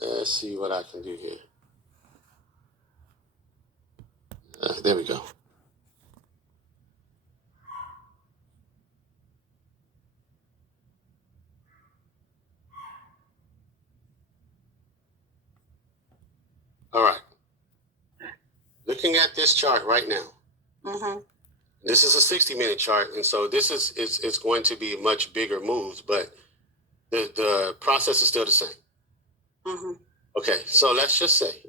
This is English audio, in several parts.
Let's see what I can do here. There we go. All right. Looking at this chart right now. Mm-hmm. This is a 60-minute chart, and so this is it's going to be much bigger moves, but the process is still the same. Mm-hmm. Okay, so let's just say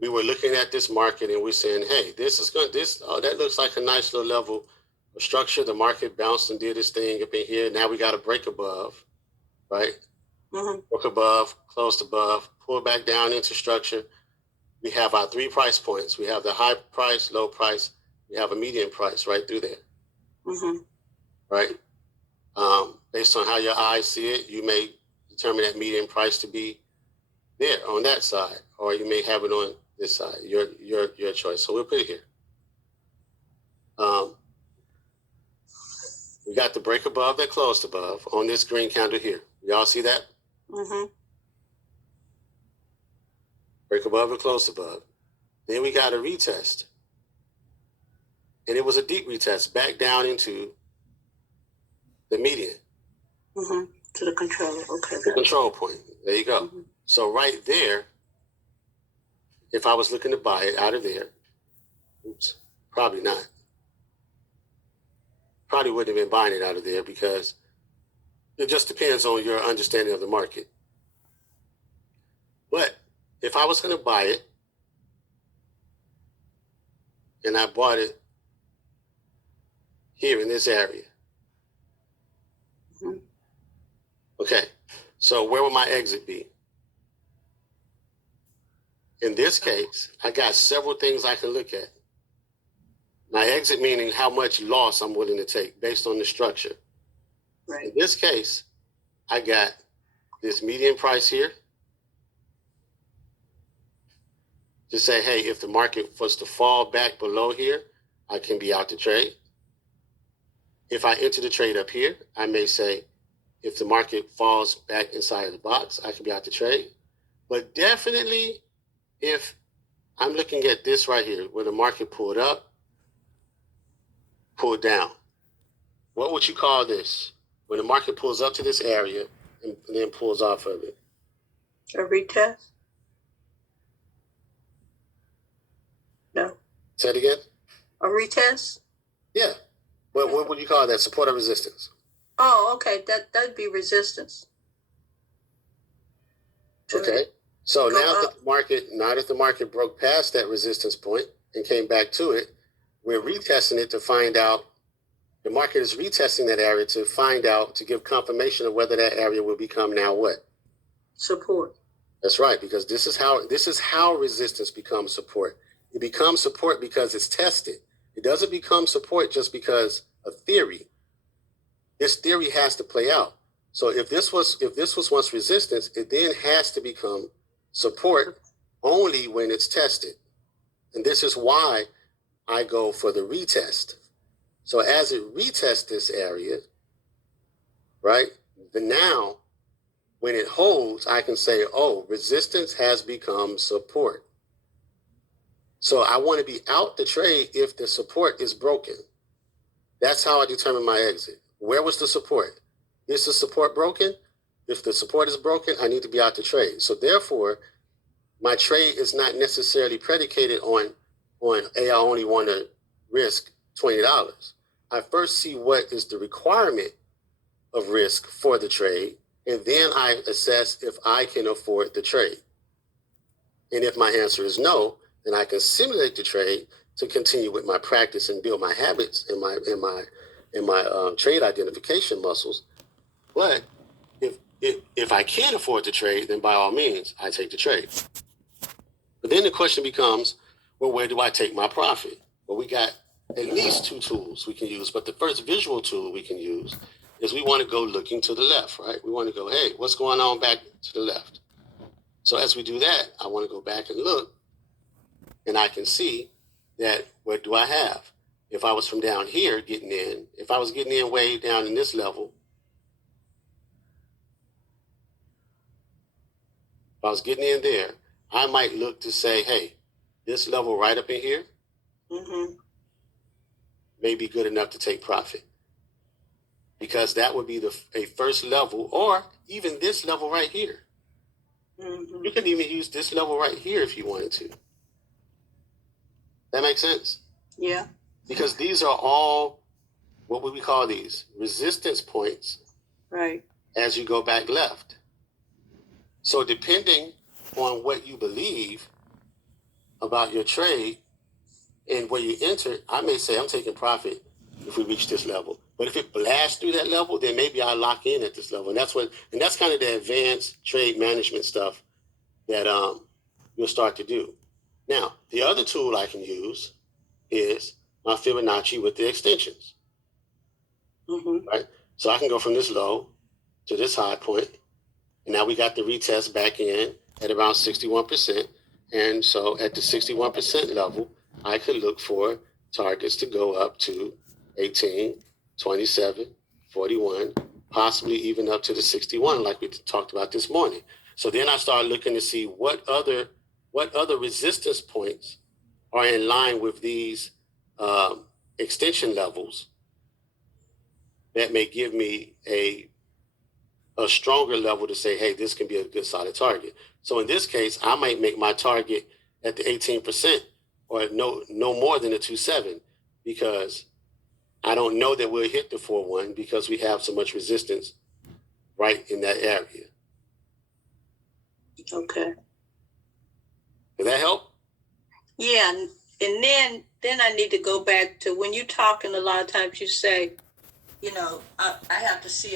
we were looking at this market and we're saying, hey, that looks like a nice little level of structure. The market bounced and did its thing up in here. Now we got to break above, right? Mm-hmm. Broke above, closed above, pull back down into structure. We have our 3 price points. We have the high price, low price. We have a median price right through there. Mm-hmm. Right? Based on how your eyes see it, you may determine that median price to be there on that side, or you may have it on this side. Your choice. So we'll put it here. We got the break above that closed above on this green candle here. Y'all see that? Mm-hmm. Break above and closed above. Then we got a retest. And it was a deep retest back down into the median. Mm-hmm. To the control. Okay. The control point. There you go. Mm-hmm. So right there, if I was looking to buy it out of there, probably not. Probably wouldn't have been buying it out of there because it just depends on your understanding of the market. But if I was going to buy it and I bought it here in this area, mm-hmm. Okay, so where would my exit be? In this case, I got several things I can look at. My exit meaning how much loss I'm willing to take based on the structure. Right. In this case, I got this median price here. To say, hey, if the market was to fall back below here, I can be out the trade. If I enter the trade up here, I may say, if the market falls back inside of the box, I can be out the trade. But definitely, if I'm looking at this right here, where the market pulled up, pulled down. What would you call this? When the market pulls up to this area and then pulls off of it? A retest? No. Say it again? A retest? Yeah. What would you call that? Support or resistance? Oh, okay. That'd be resistance. Okay. So now that the market broke past that resistance point and came back to it, we're retesting it to find out. The market is retesting that area to find out, to give confirmation of whether that area will become now what? Support. That's right, because this is how resistance becomes support. It becomes support because it's tested. It doesn't become support just because of theory. This theory has to play out. So if this was once resistance, it then has to become support only when it's tested. And this is why I go for the retest. So as it retests this area, right, then now when it holds, I can say, oh, resistance has become support. So I want to be out the trade if the support is broken. That's how I determine my exit. Where was the support? Is the support broken? If the support is broken, I need to be out the trade. So therefore, my trade is not necessarily predicated on I only want to risk $20. I first see what is the requirement of risk for the trade, and then I assess if I can afford the trade. And if my answer is no, then I can simulate the trade to continue with my practice and build my habits and my trade identification muscles. But if I can't afford the trade, then by all means, I take the trade. But then the question becomes, well, where do I take my profit? Well, we got at least 2 tools we can use, but the first visual tool we can use is we want to go looking to the left, right? We want to go, hey, what's going on back to the left? So as we do that, I want to go back and look, and I can see that what do I have? If I was from down here getting in, if I was getting in way down in this level, I was getting in there, I might look to say, hey, this level right up in here may be good enough to take profit. Because that would be a first level, or even this level right here. You can even use this level right here if you wanted to. That makes sense? Yeah. Because these are all, what would we call these? Resistance points. Right. As you go back left. So depending on what you believe about your trade and where you enter, I may say I'm taking profit if we reach this level. But if it blasts through that level, then maybe I lock in at this level. And that's kind of the advanced trade management stuff that you'll start to do. Now, the other tool I can use is my Fibonacci with the extensions. Right? So I can go from this low to this high point, and now we got the retest back in at around 61%. And so at the 61% level, I could look for targets to go up to 18, 27, 41, possibly even up to the 61, like we talked about this morning. So then I start looking to see what other resistance points are in line with these extension levels that may give me a stronger level to say, hey, this can be a good solid target. So in this case, I might make my target at the 18% or no more than the 2.7, because I don't know that we'll hit the 4.1 because we have so much resistance right in that area. Okay. Does that help? Yeah, and then I need to go back to when you're talking. A lot of times you say, I have to see